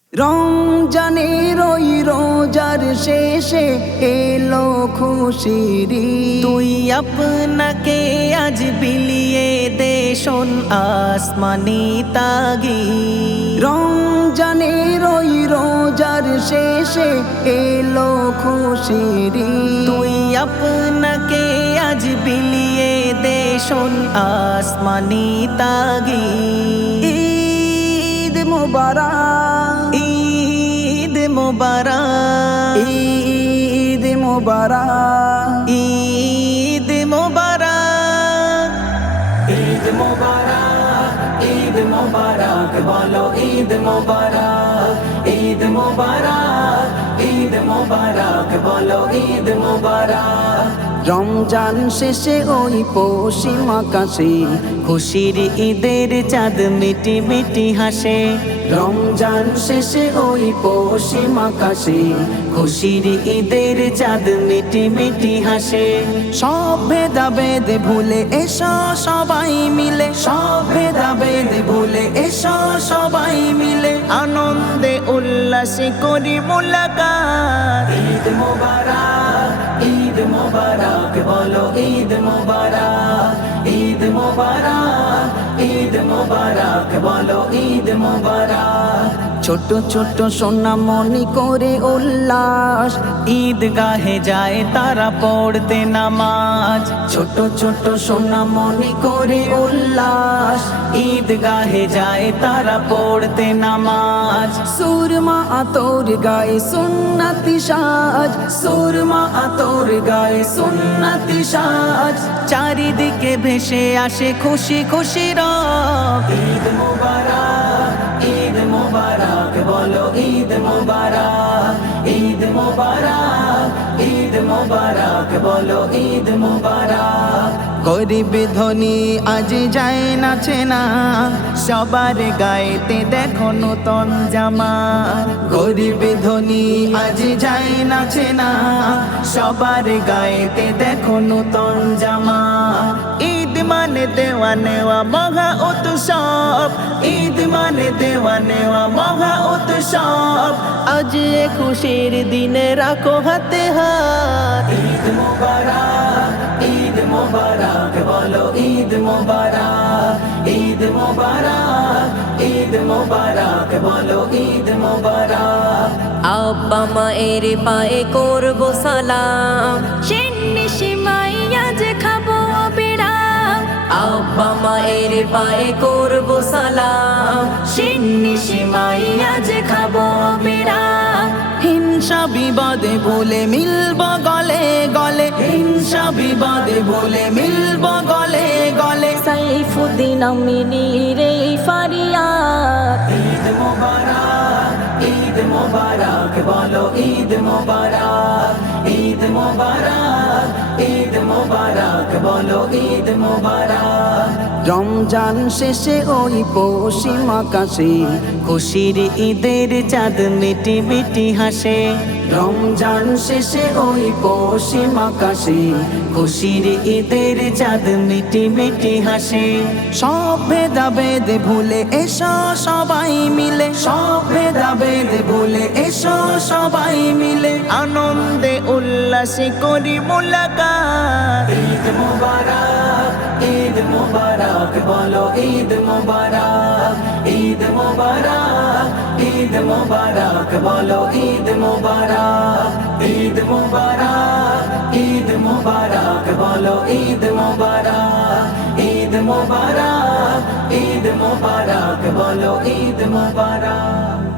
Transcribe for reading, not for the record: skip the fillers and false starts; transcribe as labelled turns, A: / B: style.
A: রমজানের ওই রোজার শেষে এলো খুশির ঈদ।
B: তুই আপনাকে আজ বিলিয়ে দে শোন আসমানি তাগি।
A: রমজানের ওই রোজার শেষে এলো খুশির ঈদ।
B: তুই আপনাকে আজ বিলিয়ে দে শোন আসমানি তাগি।
A: ঈদ মুবারক,
B: ঈদ মুবারক,
A: ঈদ মুবারক,
B: ঈদ মুবারক,
A: ঈদ মুবারক, ঈদ মুবারক, বলো ঈদ মুবারক, ঈদ মুবারক, ঈদ মুবারক, বলো ঈদ মুবারক। রমজান শেষে ওই পশ্চিম আকাশে
B: খুশির ঈদের চাঁদ মিটি মিটি হাসে।
A: রমজান শেষে ওই পশ্চিম আকাশে
B: খুশির ঈদের চাঁদ মিটি মিটি হাসে।
A: সব ভেদাভেদ ভুলে এসো সবাই মিলে, সব ভেদাভেদ ভুলে এসো সবাই মিলে,
B: আনন্দে উল্লাসে করি মুলাকাত।
A: ঈদ মুবারক, ঈদ মুবারক, বলো ঈদ মুবারক, ঈদ মুবারক, ঈদ মুবারক, বলো ঈদ মুবারক। ছোট ছোট সোনামণি করে উল্লাস,
B: ঈদগাহে যায় তারা পড়তে নামাজ।
A: ছোট ছোট সোনামণি করে উল্লাস,
B: ঈদগাহে যায় তারা পড়তে নামাজ।
A: সুরমা আতর গায়ে সুন্নতি সাজ, সুরমা আতর গায়ে সুন্নতি সাজ।
B: চারিদিকে ভেসে আসে খুশি খুশি রব।
A: ঈদ মুবারক, ঈদ মুবারক, বলো ঈদ মুবারক, ঈদ মুবারক, ঈদ মুবারক, বলো ঈদ মুবারক।
B: গরিব ধনী আজ যায় নাচে না, সবার গায়েতে দেখো নতুন জামা।
A: গরিব ধনী
B: আজ যায় নাচে না, সবার গায়েতে দেখো নতুন জামা। ঈদ মানে দেওয়া নেওয়া মহা উৎসব, ঈদ মানে দেওয়া নেওয়া মহা উৎসব। আজ এ খুশির দিনে রাখো হাতে হাত।
A: ঈদ মুবারক, ঈদ মুবারক, বলো ঈদ মুবারক, ঈদ মুবারক, ঈদ মুবারক, বলো ঈদ মুবারক।
C: আব্বা মায়ের পায়ে করবো সালাম, সিন্নি সিমাই আজ খাবো বিরাম। আব্বা মায়ের পায়ে করবো সালাম, সিন্নি সিমাই আজ খাবো বিরাম।
B: হিংসা বিবাদে ভুলে মিলব গলে গলে, হিংসা বিবাদে ভুলে মিলব গলে গলে।
C: সাইফুদ্দিন আমিনীর এই ফারিয়াদ।
A: ঈদ মুবারক, ঈদ মুবারক, বলো ঈদ মুবারক, ঈদ মুবারক, ঈদ মুবারক, বলো ঈদ মুবারক। রমজান শেষে ওই পশ্চিম আকাশে
B: খুশির ঈদের চাঁদ মিটি মিটি হাসে।
A: রমজান শেষে ওই পশ্চিম আকাশে
B: খুশির ঈদের চাঁদ মিটি মিটি হাসে।
A: সব ভেদাভেদ ভুলে এসো সবাই মিলে, সব ভেদাভেদ ভুলে এসো সবাই মিলে,
B: আনন্দে উল্লাসে করি মুলাকাত।
A: ঈদ মুবারক, ঈদ মুবারক, বলো ঈদ মুবারক, ঈদ মুবারক, ঈদ মুবারক, বলো ঈদ মুবারক। ঈদ মুবারক, ঈদ মুবারক, বলো ঈদ মুবারক, ঈদ মুবারক, ঈদ মুবারক, বলো ঈদ মুবারক।